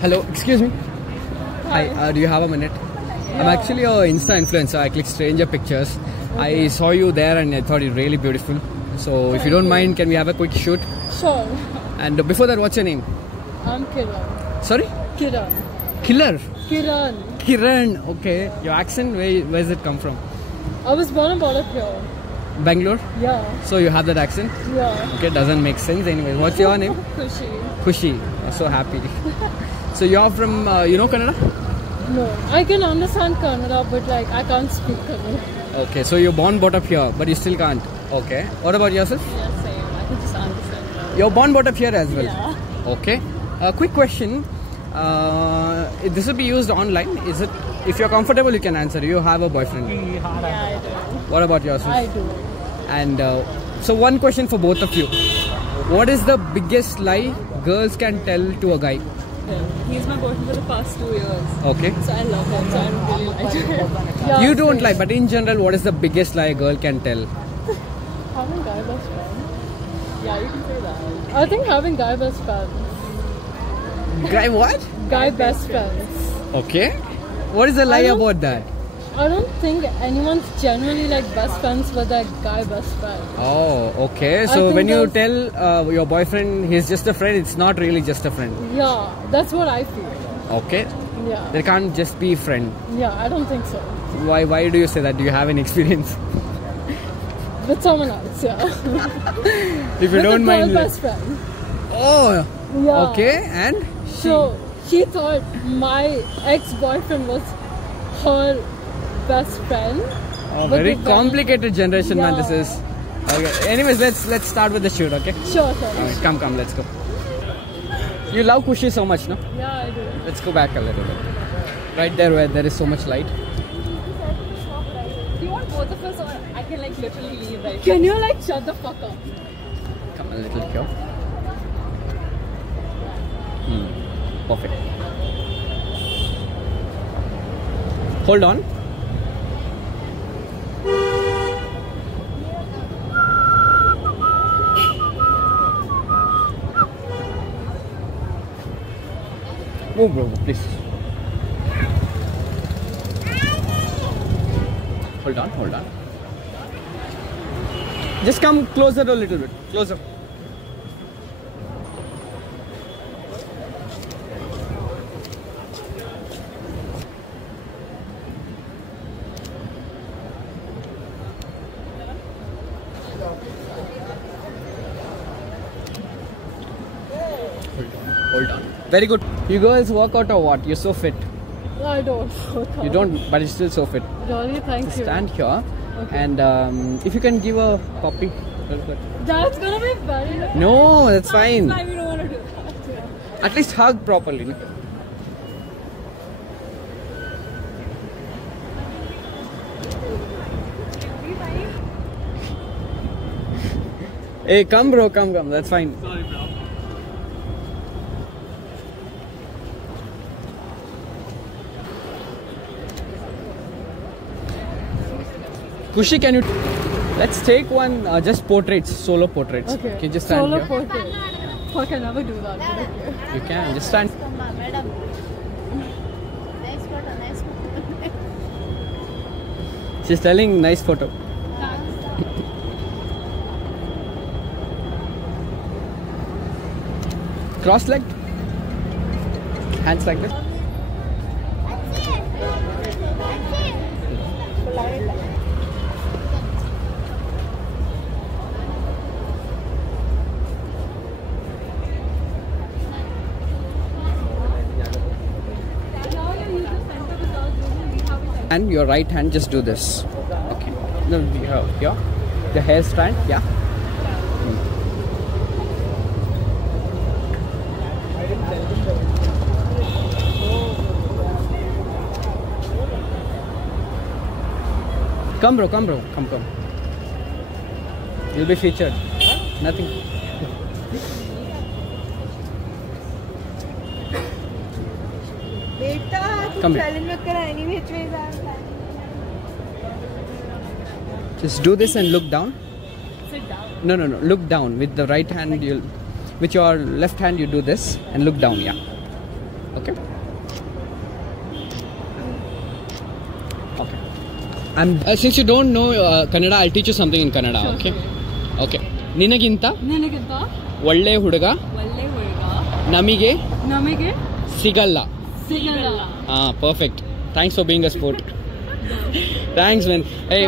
Hello, excuse me. Hi, do you have a minute? I'm actually an Insta influencer. I click stranger pictures. Okay. I saw you there and I thought you're really beautiful. So if you don't mind, can we have a quick shoot? Sure. And before that, what's your name? I'm Kiran. Sorry? Kiran. Killer? Kiran. Kiran, okay. Your accent, where does it come from? I was born and brought up here. Bangalore? Yeah. So you have that accent? Yeah. Okay, doesn't make sense. Anyway, what's your name? Kushi. Kushi. I'm so happy. So you're from, you know Kannada? No. I can understand Kannada, but like I can't speak Kannada. Okay, so you're born, brought up here, but you still can't. Okay. What about yourself? Yeah, same. I can just understand that. You're born, brought up here as well? Yeah. Okay. Quick question. This will be used online. Is it? If you're comfortable, you can answer. You have a boyfriend? Yeah, I do. What about yourself? I do. And so one question for both of you. What is the biggest lie girls can tell to a guy? He's my boyfriend for the past 2 years. Okay. So I love him. So I don't really like it. Yeah, You don't lie, but in general, what is the biggest lie a girl can tell? Having guy best friends. Yeah, you can say that. I think having guy best friends. Guy what? Guy best friends. Okay. What is the lie about that? I don't think anyone's genuinely like best friends with their guy best friend. Oh, okay. So when you tell your boyfriend he's just a friend, it's not really just a friend. Yeah, that's what I feel. Okay. Yeah. They can't just be friend. Yeah, I don't think so. Why do you say that? Do you have any experience? With someone else, yeah. If you don't mind. With a best friend. Oh. Yeah. Okay. And so she thought my ex-boyfriend was her best friend. Oh, very complicated generation, yeah. man. This is. Okay. Anyways, let's start with the shoot. Okay. Sure. Alright, come, let's go. You love Kushi so much, no? Yeah, I do. Let's go back a little bit. Right there where there is so much light. Do you want both of us, or I can like literally leave right? Can you like shut the fuck up? Come a little here. Perfect. Hold on. Move, bro, please. Hold on. Just come closer a little bit. Closer. Hold on. Very good. You girls work out or what? You're so fit. No, I don't. You don't, but you're still so fit. Really, thank you. Stand here, okay. And if you can give a copy. That's gonna be very nice. No, that's fine. That's why we don't want to do that. Yeah. At least hug properly. No? Hey, come bro, come. That's fine. Sorry, bro. Kushi, can you... Let's take one, just portraits, solo portraits. Okay. Can you just stand solo here? portrait. Fuck, I never do that. But okay. You can, just stand. Madam. Nice photo. She's telling nice photo. Cross leg. Hands like this. And your right hand, just do this. Okay. No, here. The hair strand, yeah. Come bro, come. You'll be featured. Nothing. Come here. Just do this and look down. Sit down. No. Look down with the right hand. With your left hand, you do this and look down. Yeah. Okay. Okay. Okay. Since you don't know Kannada, I'll teach you something in Kannada. Okay. Okay. Ninaginta ಒಳ್ಳೆ ಹುಡುಗ ನಮಗೆ ಸಿಗಲ್ಲ. Perfect. Thanks for being a sport. Thanks man. Hey.